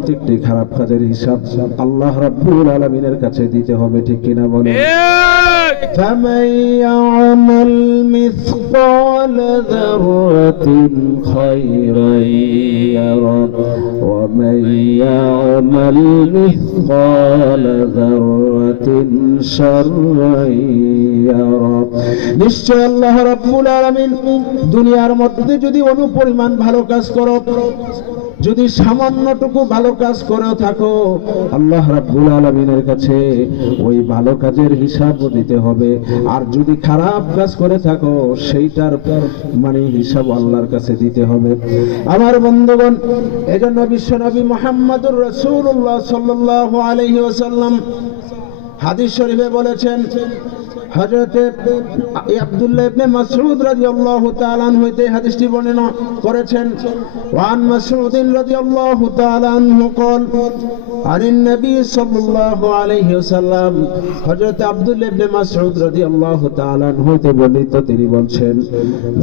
প্রত্যেকটি খারাপ কাজের হিসাব আল্লাহ রাব্বুল আলামিনের কাছে দিতে হবে, ঠিক কিনা বলেন? ফামান ইয়ামাল মিসকাল যাররাতিন খায়রান ইয়ারা ওয়া মান ইয়ামাল মিসকাল যাররাতিন শাররান ইয়ারা। নিশ্চয় আল্লাহ রাব্বুল আলামিন দুনিয়ার মধ্যে যদি অনুপরিমাণ ভালো কাজ করো, যদি সামান্যটুকু ভালো কাজ করেও থাকো, আল্লাহ রাব্বুল আলামিনের কাছে ওই ভালো কাজের হিসাবও দিতে হবে। আর যদি খারাপ কাজ করে থাকো সেইটার মানে হিসাব আল্লাহর কাছে দিতে হবে। আমার বন্ধুগণ, এজন্য বিশ্বনবী মুহাম্মদুর রাসূলুল্লাহ সাল্লাল্লাহু আলাইহি ওয়াসাল্লাম হাদিস শরীফে বলেছেন, হযরত আব্দুল্লাহ ইবনে মাসউদ রাদিয়াল্লাহু তাআলা আনহু হতে হাদিসটি বর্ণনা করেছেন। ওয়ান মাসউদ রাদিয়াল্লাহু তাআলা আনহু قال عن النبي صلى الله عليه وسلم, হযরত আব্দুল্লাহ ইবনে মাসউদ রাদিয়াল্লাহু তাআলা আনহু হতে বর্ণিত, তিনি বলেন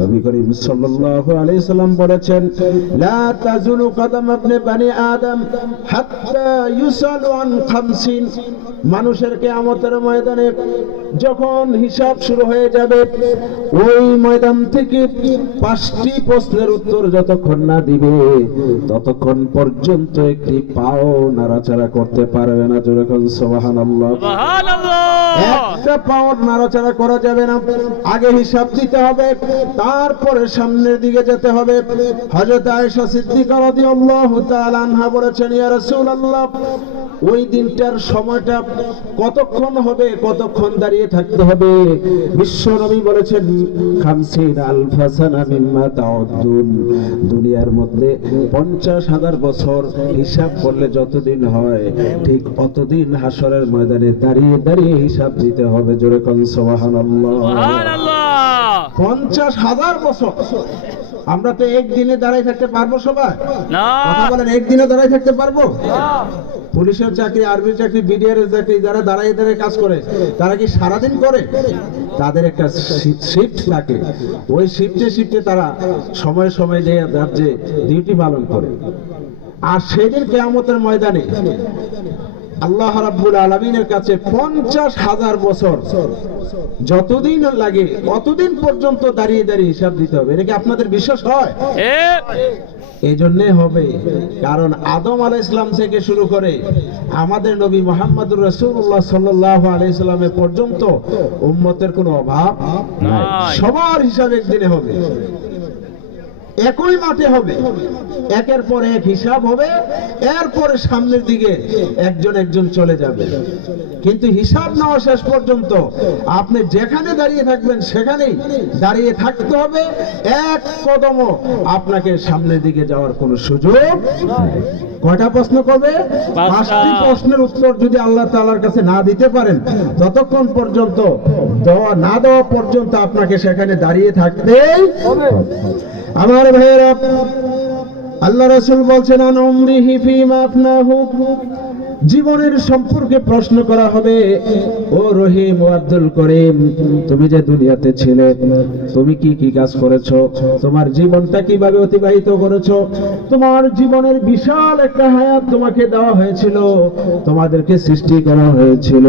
নবী করিম সাল্লাল্লাহু আলাইহি সাল্লাম বলেছেন, লা তাজুলু কদম ইবনে বনি আদম হাত্তা ইউসালু আন 50। মানুষের কিয়ামতের ময়দানে যখন হিসাব শুরু হয়ে যাবে, ওই ময়দান থেকে 5টি প্রশ্নের উত্তর যতক্ষণ না দিবে ততক্ষণ পর্যন্ত একটি পাও নাড়াচাড়া করতে পারবে না। জোরে বলুন সুবহানাল্লাহ। একটা পাও নাড়াচাড়া করা যাবে না। আগে হিসাব দিতে হবে, তারপরে সামনের দিকে যেতে হবে। হযরত আয়েশা সিদ্দিকা রাদিয়াল্লাহু তাআলা আনহা বলেছেন, ইয়া রাসূলুল্লাহ, ওই দিনটার সময়টা কতক্ষণ হবে, কতক্ষণ দাঁড়িয়ে থাকতে হবে? বিশ্ব নবী বলেছেন, 50,000 সানা মিম্মা তাউদ্দুন। দুনিয়ার মধ্যে 50,000 বছর হিসাব করলে যতদিন হয় ঠিক অতদিন হাসরের ময়দানে দাঁড়িয়ে দাঁড়িয়ে হিসাব দিতে হবে। জোরে কোন সুবহানাল্লাহ। সুবহানাল্লাহ। 50,000 বছর। আমরা তো একদিনে দাঁড়াই থাকতে পারবো সবাই? না। কথা বলেন, একদিনে দাঁড়াই থাকতে পারবো? না। পুলিশের চাকরি, আর্মির চাকরি, বিডিআর এর চাকরি যারা দাঁড়াই দাঁড়িয়ে কাজ করে তারা কি সারাদিন করে? তাদের একটা শিফট থাকে, ওই শিফটে তারা সময় সময় দিয়ে রাজ্যে ডিউটি পালন করে। আর সেদিন কিয়ামতের ময়দানে আল্লাহ রাব্বুল আলামিনের কাছে 50,000 বছর যতদিন লাগে অতদিন পর্যন্ত দাঁড়িয়ে দাঁড়িয়ে হিসাব দিতে হবে। এটা কি আপনাদের বিশ্বাস হয়? এই জন্য হবে কারণ আদম আলাইহিস সালাম থেকে শুরু করে আমাদের নবী মুহাম্মদুর রাসূলুল্লাহ সাল্লাল্লাহু আলাইহি সাল্লামের পর্যন্ত উম্মতের কোনো অভাব নাই। সবার হিসাব একদিনে হবে, একই মাঠে হবে, একের পর এক হিসাব হবে। এরপরে সামনের দিকে একজন একজন চলে যাবে। কিন্তু হিসাব নেওয়া শেষ পর্যন্ত আপনি যেখানে দাঁড়িয়ে থাকবেন সেখানেই দাঁড়িয়ে থাকতে হবে। এক কদমও আপনাকে সামনের দিকে যাওয়ার কোনো সুযোগ নাই। কয়টা প্রশ্ন করবে? 5টি প্রশ্নের উত্তর যদি আল্লাহ তাআলার কাছে না দিতে পারেন ততক্ষণ পর্যন্ত না দেওয়া পর্যন্ত আপনাকে সেখানে দাঁড়িয়ে থাকতেই হবে। আমার ভাইয়েরা, আল্লাহ রাসূল বলছেন, আন উমরিহি ফীমা আফনাহু, জীবনের সম্পর্কে প্রশ্ন করা হবে। ও রহিম ও আব্দুল করিম, তুমি যে দুনিয়াতে ছিলে তুমি কি কি কাজ করেছো? তোমার জীবনটা কিভাবে অতিবাহিত করেছো? তোমার জীবনের বিশাল একটা হায়াত তোমাকে দেওয়া হয়েছিল, তোমাদেরকে সৃষ্টি করা হয়েছিল।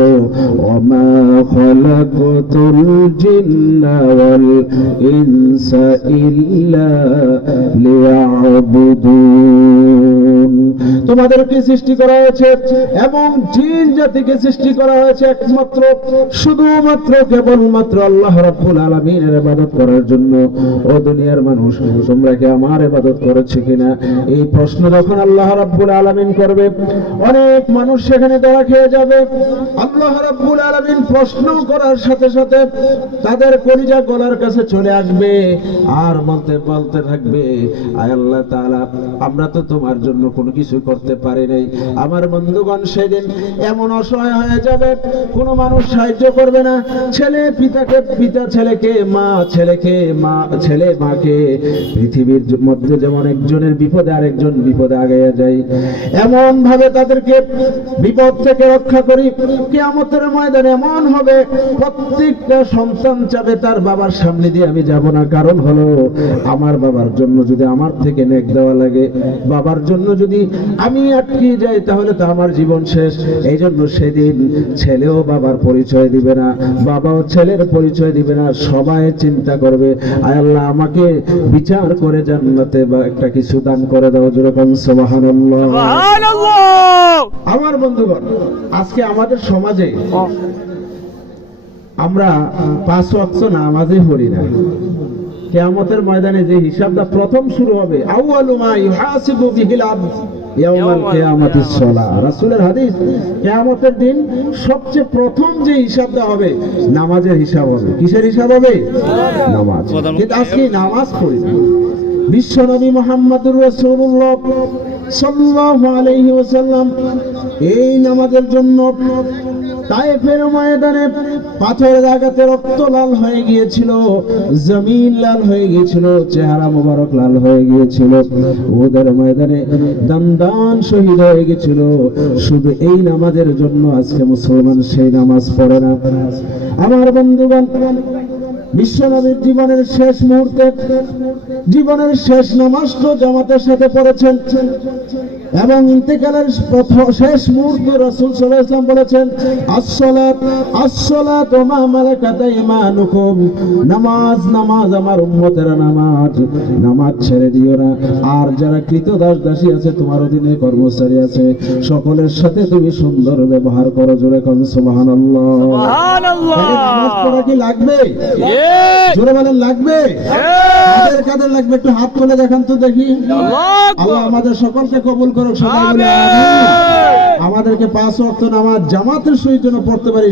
ওমা খালাকাতুল জিন্না ওয়াল ইনসা ইল্লা লিয়াবুদুন। তোমাদেরকে সৃষ্টি করা হয়েছে এবং জিন জাতিকে সৃষ্টি করা হয়েছে একমাত্র শুধুমাত্র কেবলমাত্র আল্লাহ রাব্বুল আলামিনের ইবাদত করার জন্য। ও দুনিয়ার মানুষ, তোমরা কি আমার ইবাদত করেছো কিনা? এই প্রশ্ন যখন আল্লাহ রাব্বুল আলামিন করবে, অনেক মানুষ সেখানে ধরা খেয়ে যাবে। আল্লাহ রাব্বুল আলামিন প্রশ্ন করার সাথে সাথে তাদের কলিজা গলার কাছে চলে আসবে আর বলতে বলতে থাকবে, আয় আল্লাহ তাআলা, আমরা তো তোমার জন্য কোনো কিছু করতে পারি নাই। আমার বন্ধুগণ, সেদিন এমন অসহায় হয়ে যাবে, কোনো মানুষ সাহায্য করবে না। ছেলে পিতাকে, পিতা ছেলেকে, মা ছেলেকে, মা ছেলে মাকে। পৃথিবীর মধ্যে যেমন একজনের বিপদে আরেকজন বিপদে আগাইয়া যায়, এমন ভাবে তাদেরকে বিপদ থেকে রক্ষা করি। কিয়ামতের ময়দানে এমন হবে, প্রত্যেকটা সন্তান চাবে তার বাবার সামনে দিয়ে আমি যাব না। কারণ হলো, আমার বাবার জন্য যদি আমার থেকে নেক দেওয়া লাগে। বাবার জন্য যদি আমি আটকে যাই তাহলে তো আমার জীবন শেষ। এই জন্য সেদিন ছেলেও বাবার পরিচয় দিবে না, বাবাও ছেলের পরিচয় দিবে না। সবাই চিন্তা করবে, আয় আল্লাহ আমাকে বিচার করে জান্নাতে বা একটা কিছু দান করে দাও। যেরকম সুবহানাল্লাহ। আমার বন্ধুগণ, আজকে আমাদের সমাজে আমরা 5 ওয়াক্ত নামাজই পড়ি না। কিয়ামতের ময়দানে যে হিসাবটা প্রথম শুরু হবে, আউয়ালু মা ইউহাসিবু বিহিল আবদ ইয়াউমাল কিয়ামাতিস সালাহ। রাসূলের হাদিস, কিয়ামতের দিন সবচেয়ে প্রথম যে হিসাবটা হবে নামাজের হিসাব হবে। কিসের হিসাব হবে? নামাজ। কিন্তু আজকে নামাজ পড়ি না। বিশ্বনবী মুহাম্মদুর রাসূলুল্লাহ সাল্লাল্লাহু আলাইহি ওয়াসাল্লাম এই নামাজের জন্য তায়েফের ময়দানে পাথরের আঘাতে রক্ত লাল হয়ে গিয়েছিল, জমিন লাল হয়ে গিয়েছিল, চেহারা মোবারক লাল হয়ে গিয়েছিল। উহুদের ময়দানে দান শহীদ হয়ে গিয়েছিল। শুধু এই নামাজের জন্য আজকে মুসলমান সেই নামাজ পড়ে না। আমার বন্ধুগণ, বিশ্বনবীর জীবনের শেষ মুহূর্তে জীবনের শেষ নামাজটা জামাতের সাথে পড়েছেন এবং ইন্তেকালের শেষ মুহূর্তে রাসূল সাল্লাল্লাহু আলাইহি ওয়াসাল্লাম বলেছেন, আসসালাতু মা মালাকাত আইমানুকুম। নামাজ নামাজ আমার উম্মতেরা নামাজ, নামাজ ছেড়ে দিও না। আর যারা কৃতদাস দাসী আছে, তোমার অধীনে কর্মচারী আছে, সকলের সাথে তুমি সুন্দর ব্যবহার করো। জোরে কোন সুবহানাল্লাহ। সুবহানাল্লাহ। নামাজ পড়া কি লাগবে? জোরে বলেন লাগবে। কাদের কাদের লাগবে একটু হাত তুলে দেখান তো দেখি। আল্লাহ আমাদের সকলকে কবুল করুক। সবাই বলে আমিন। আমাদেরকে 5 ওয়াক্ত নামাজ জামাতের সহিত যেন পড়তে পারি।